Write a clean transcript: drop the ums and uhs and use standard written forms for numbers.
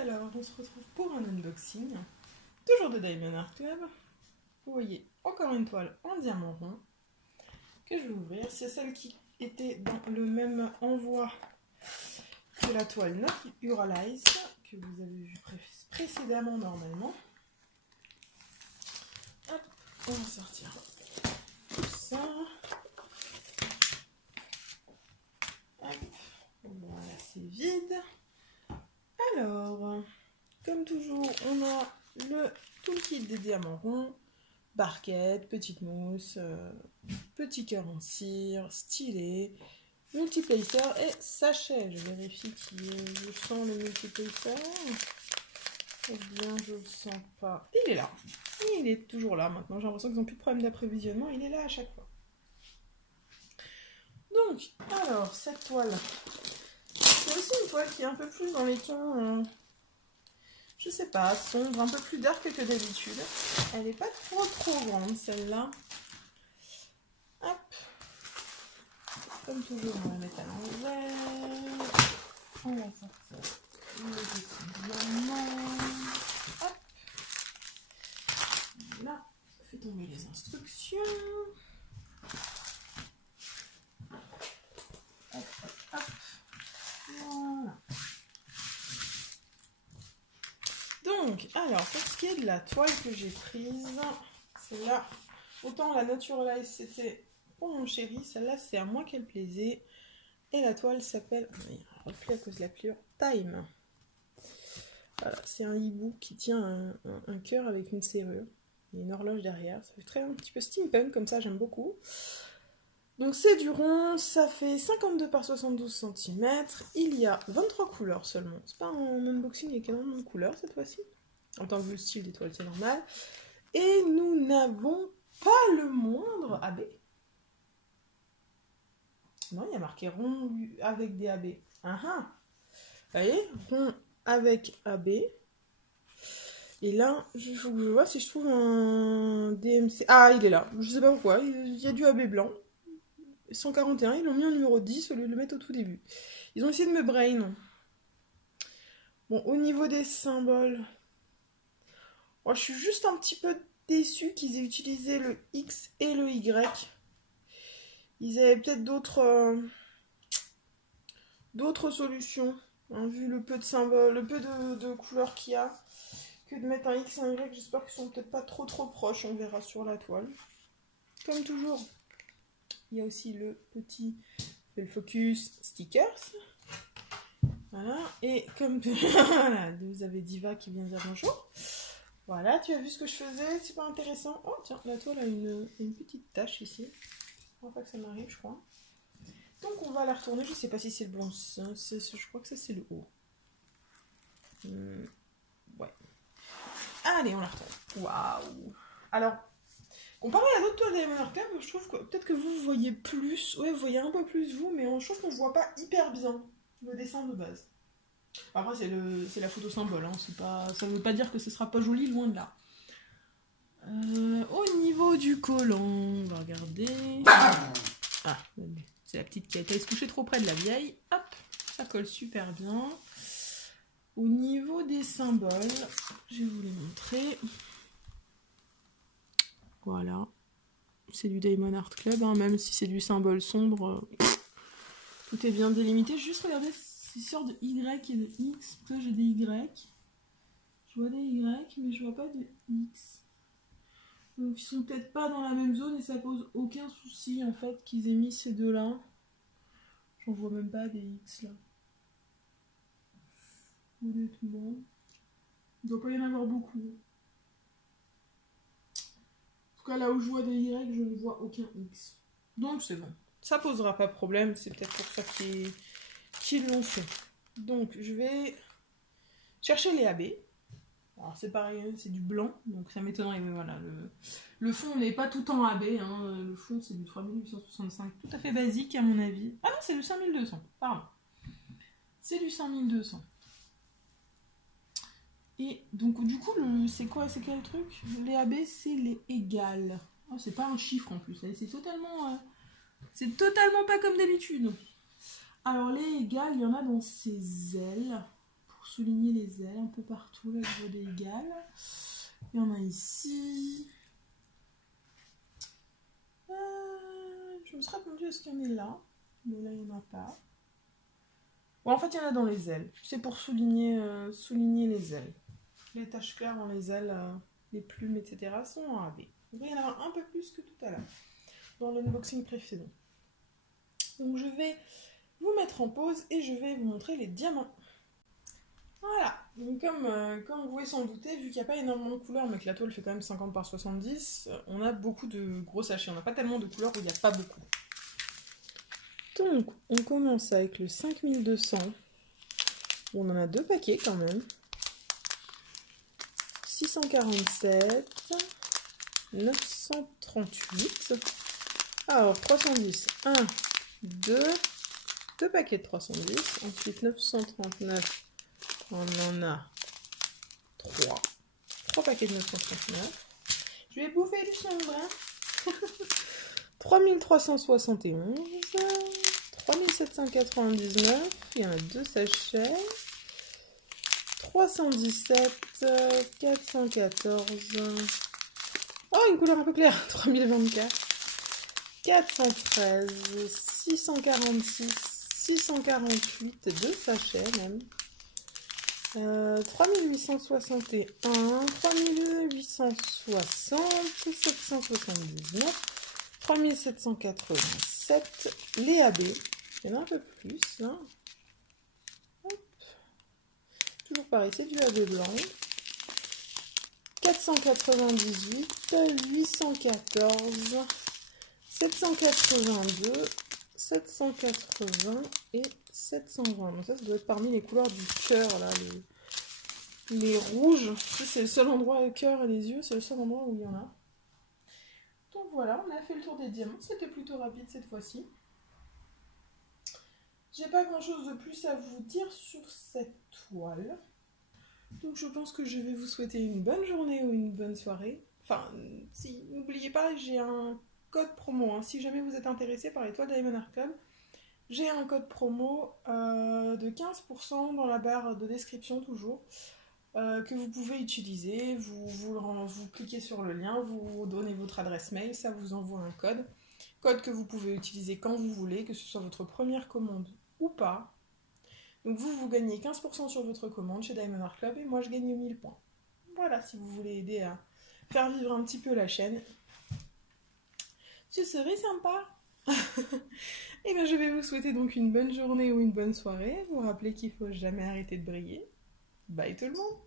Alors, on se retrouve pour un unboxing, toujours de Diamond Art Club. Vous voyez encore une toile en diamant rond que je vais ouvrir. C'est celle qui était dans le même envoi que la toile Naturalize que vous avez vu précédemment normalement. Hop, on va sortir tout ça. Hop, voilà, c'est vide. Alors, comme toujours, on a le toolkit des diamants ronds, barquette, petite mousse, petit cœur en cire, stylet, multiplacer et sachet. Je vérifie que je sens le multiplacer. Eh bien, je le sens pas. Il est là. Il est toujours là maintenant. J'ai l'impression qu'ils n'ont plus de problème d'approvisionnement. Il est là à chaque fois. Donc, alors, cette toile. C'est aussi une toile qui est un peu plus dans les tons, je sais pas, sombre, un peu plus dark que d'habitude. Elle n'est pas trop grande celle-là. Hop. Comme toujours, on va la mettre à l'envers. On va sortir le petit diamant. Hop. Là, fais tomber les instructions. Hop, hop, hop. Voilà. Donc, alors, pour ce qui est de la toile que j'ai prise, celle-là, autant la Naturalize c'était pour mon chéri, celle-là c'est à moi qu'elle plaisait. Et la toile s'appelle, il y a un reflet à cause de la pliure, Time. Voilà, c'est un hibou qui tient un cœur avec une serrure. Il y a une horloge derrière, ça fait très un petit peu steampunk comme ça, j'aime beaucoup. Donc c'est du rond, ça fait 52 par 72 cm, il y a 23 couleurs seulement. C'est pas un unboxing, il y a énormément de couleurs cette fois-ci. En tant que vu le style des toiles, c'est normal. Et nous n'avons pas le moindre AB. Non, il y a marqué rond avec des AB. Vous voyez, rond avec AB. Et là, il faut que je vois si je trouve un DMC. Ah, il est là. Je sais pas pourquoi, il y a du AB blanc. 141, ils l'ont mis en numéro 10 au lieu de le mettre au tout début. Ils ont essayé de me brain. Bon, au niveau des symboles, moi, je suis juste un petit peu déçue qu'ils aient utilisé le X et le Y. Ils avaient peut-être d'autres solutions, hein, vu le peu de symboles, le peu de couleurs qu'il y a, que de mettre un X et un Y. J'espère qu'ils sont peut-être pas trop proches, on verra sur la toile. Comme toujours. Il y a aussi le petit focus stickers. Voilà. Et comme voilà, vous avez Diva qui vient dire bonjour. Voilà, tu as vu ce que je faisais, c'est pas intéressant. Oh tiens, la toile a une petite tache ici. Enfin pas que ça m'arrive, je crois. Donc on va la retourner. Je sais pas si c'est le bon sens. Je crois que ça c'est le haut. Ouais. Allez, on la retourne. Waouh. Alors. Comparé à d'autres toiles Diamond Art Club, je trouve que peut-être que vous voyez plus, ouais, vous voyez un peu plus vous, mais je trouve qu'on voit pas hyper bien le dessin de base. Après, c'est la photo symbole, hein, ça veut pas dire que ce sera pas joli, loin de là. Au niveau du collant, on va regarder. Ah, c'est la petite qui a été se coucher trop près de la vieille. Hop, ça colle super bien. Au niveau des symboles, je vais vous les montrer. Voilà, c'est du Diamond Art Club, hein, même si c'est du symbole sombre, tout est bien délimité. Juste regardez ces sortes de Y et de X, après j'ai des Y, je vois des Y, mais je vois pas de X. Donc ils sont peut-être pas dans la même zone et ça pose aucun souci en fait qu'ils aient mis ces deux-là. J'en vois même pas des X là. Honnêtement, il doit pas y en avoir beaucoup. En tout cas, là où je vois des Y, je ne vois aucun X. Donc, c'est bon. Ça posera pas de problème. C'est peut-être pour ça qu'ils l'ont fait. Donc, je vais chercher les AB. Alors, c'est pareil, c'est du blanc. Donc, ça m'étonnerait. Mais voilà, le fond n'est pas tout en AB. Hein. Le fond, c'est du 3865. Tout à fait basique, à mon avis. Ah non, c'est du 5200. Pardon. C'est du 5200. Et donc du coup, c'est quel truc? Les AB, c'est les égales. Oh, c'est pas un chiffre en plus, c'est totalement pas comme d'habitude. Alors les égales, il y en a dans ces ailes, pour souligner les ailes un peu partout, là je vois des égales. Il y en a ici. Je me serais attendue à ce qu'il y en ait là, mais là il n'y en a pas. Bon, en fait il y en a dans les ailes, c'est pour souligner, souligner les ailes. Les taches claires dans les ailes, les plumes, etc. sont en AB. Il va y en avoir un peu plus que tout à l'heure, dans l'unboxing précédent. Donc je vais vous mettre en pause et je vais vous montrer les diamants. Voilà, donc comme vous pouvez s'en douter, vu qu'il n'y a pas énormément de couleurs, mais que la toile fait quand même 50 par 70, on a beaucoup de gros sachets. On n'a pas tellement de couleurs où il n'y a pas beaucoup. Donc, on commence avec le 5200. On en a 2 paquets quand même. 647, 938. Alors, 310, 1, 2 paquets de 310. Ensuite, 939. On en a 3 paquets de 939. Je vais bouffer du sombre. Hein. 3371. 3799. Il y en a 2 sachets. 317. 414. Oh, une couleur un peu claire. 3024. 413. 646. 648. 2 sachets même. 3861, 3860, 779, 3787, les AB, il y en a un peu plus là. Hop. Toujours pareil, c'est du AB blanc. 498, 814, 782, 780 et 720. Donc ça doit être parmi les couleurs du cœur, là, les rouges. C'est le seul endroit, le cœur et les yeux, c'est le seul endroit où il y en a. Donc voilà, on a fait le tour des diamants. C'était plutôt rapide cette fois-ci. J'ai pas grand-chose de plus à vous dire sur cette toile. Donc je pense que je vais vous souhaiter une bonne journée ou une bonne soirée. Enfin, si, n'oubliez pas, j'ai un code promo. Hein. Si jamais vous êtes intéressé par les toiles Diamond Art Club, j'ai un code promo de 15% dans la barre de description toujours, que vous pouvez utiliser. Vous cliquez sur le lien, vous donnez votre adresse mail, ça vous envoie un code. Code que vous pouvez utiliser quand vous voulez, que ce soit votre première commande ou pas. Donc vous gagnez 15% sur votre commande chez Diamond Art Club et moi je gagne 1000 points. Voilà, si vous voulez aider à faire vivre un petit peu la chaîne. Ce serait sympa. Et bien je vais vous souhaiter donc une bonne journée ou une bonne soirée. Vous rappelez qu'il ne faut jamais arrêter de briller. Bye tout le monde.